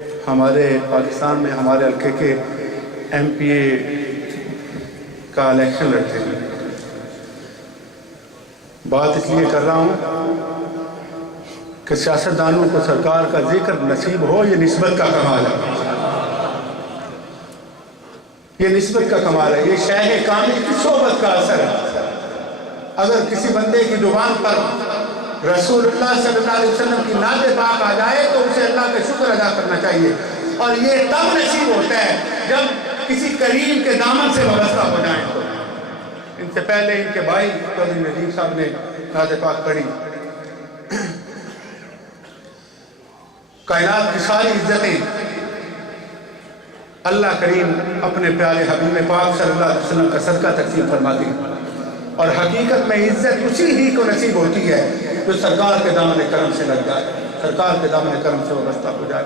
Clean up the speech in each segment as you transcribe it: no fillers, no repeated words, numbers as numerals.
ہمارے پاکستان میں ہمارے حلقے کے ایم پی اے کا الیکشن لڑتے ہیں۔ بات اس لیے کر رہا ہوں کہ سیاستدانوں کو سرکار کا ذکر نصیب ہو، یہ نسبت کا کمال ہے، یہ نسبت کا کمال ہے، یہ شیخ کامل کی صحبت کا اثر ہے۔ اگر کسی بندے کی زبان پر رسول اللہ صلی اللہ علیہ وسلم کی نعت پاک آ جائے تو اسے اللہ کا شکر ادا کرنا چاہیے، اور یہ تب نصیب ہوتا ہے جب کسی کریم کے دامن سے وابستہ ہو جائیں۔ تو ان سے پہلے ان کے بھائی چودھری نذیر صاحب نے نعت پاک پڑھی۔ کائنات کی ساری عزتیں اللہ کریم اپنے پیارے حبیب پاک صلی اللہ علیہ وسلم کا صدقہ تقسیم فرماتی ہے، اور حقیقت میں عزت اسی ہی کو نصیب ہوتی ہے جو سرکار کے دامن کرم سے لگ جائے، سرکار کے دامن کرم سے وابستہ ہو جائے۔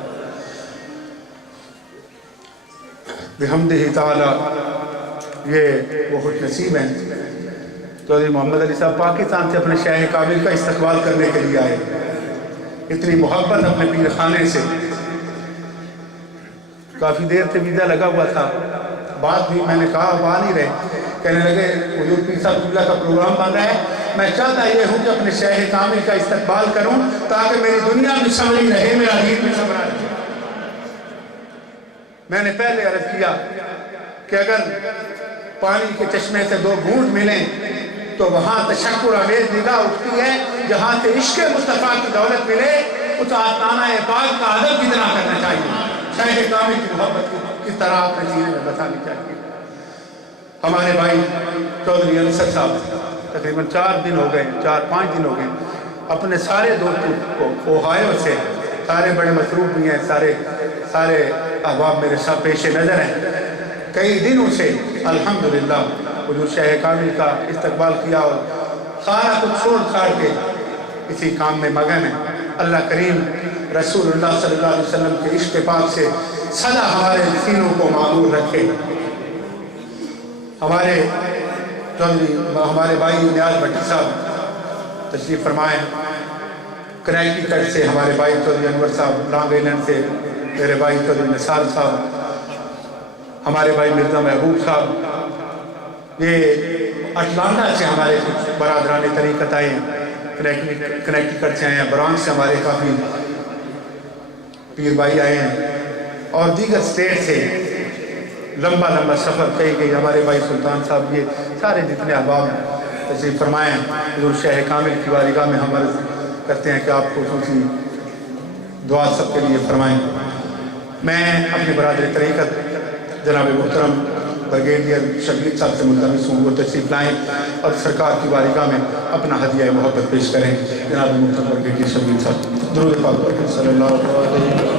بحمدہ تعالی یہ وہ خوش نصیب ہیں چودھری محمد علی صاحب پاکستان سے اپنے شیخ کامل کا استقبال کرنے کے لیے آئے۔ اتنی محبت اپنے پیر خانے سے، کافی دیر سے ویزا لگا ہوا تھا، بات بھی میں نے کہا آپ آ نہیں رہے، کہنے لگے حضور پیر صاحب قبلہ کا پروگرام بن رہا ہے، میں چاہتا یہ ہوں کہ اپنے شیخ کامل کا استقبال کروں تاکہ میری دنیا بھی سنوری رہے، میرا دین بھی سنورا رہے۔ میں نے پہلے عرض کیا کہ اگر پانی کے چشمے سے دو گھونٹ ملیں تو وہاں تشکر آمیز نگاہ اٹھتی ہے، جہاں سے عشق مصطفیٰ کی دولت ملے اس آستانہ پاک کا ادب کتنا کرنا چاہیے، شیخ کامل کی محبت کس طرح اپنے سینے میں بسانی چاہیے۔ ہمارے بھائی چودھری انصر صاحب تقریباً 4 دن ہو گئے، 4-5 دن ہو گئے، اپنے سارے دوستوں کو اوہایو سے، سارے بڑے مصروف بھی ہیں، سارے احباب میرے ساتھ پیش نظر ہیں، کئی دنوں سے الحمدللہ حضور شیخ کامل کا استقبال کیا اور سارا کچھ چھوڑ چھاڑ کے اسی کام میں مگن ہے۔ اللہ کریم رسول اللہ صلی اللہ علیہ وسلم کے عشق پاک سے سدا ہمارے سینوں کو معمور رکھے۔ ہمارے بھائی نیاز بھٹی صاحب تشریف فرمائیں، کریکی کٹ سے ہمارے بھائی چودھری انور صاحب، لانگ آئلینڈ سے میرے بھائی چودھری نثار صاحب، ہمارے بھائی مرزا محبوب صاحب، یہ اٹلانٹا سے ہمارے کچھ برادران طریقت آئے ہیں، کنیکٹی کٹ سے آئے ہیں، برانچ سے ہمارے کافی پیر بھائی آئے ہیں، اور دیگر اسٹیٹ سے لمبا سفر طے گئی۔ ہمارے بھائی سلطان صاحب، یہ سارے جتنے احباب تشریف فرمائے ہیں، حضور شیخ کامل کی بارگاہ میں ہم عرض کرتے ہیں کہ آپ خصوصی دعا سب کے لیے فرمائیں۔ میں اپنے برادر طریقت جناب محترم بریگیڈیئر شبیر صاحب سے ملتمس ہوں وہ تشریف لائیں اور سرکار کی بارگاہ میں اپنا ہدیہ محبت پیش کریں۔ جناب محترم بریگیڈیئر شبیر صاحب، درود پاک صلی اللہ علیہ وسلم۔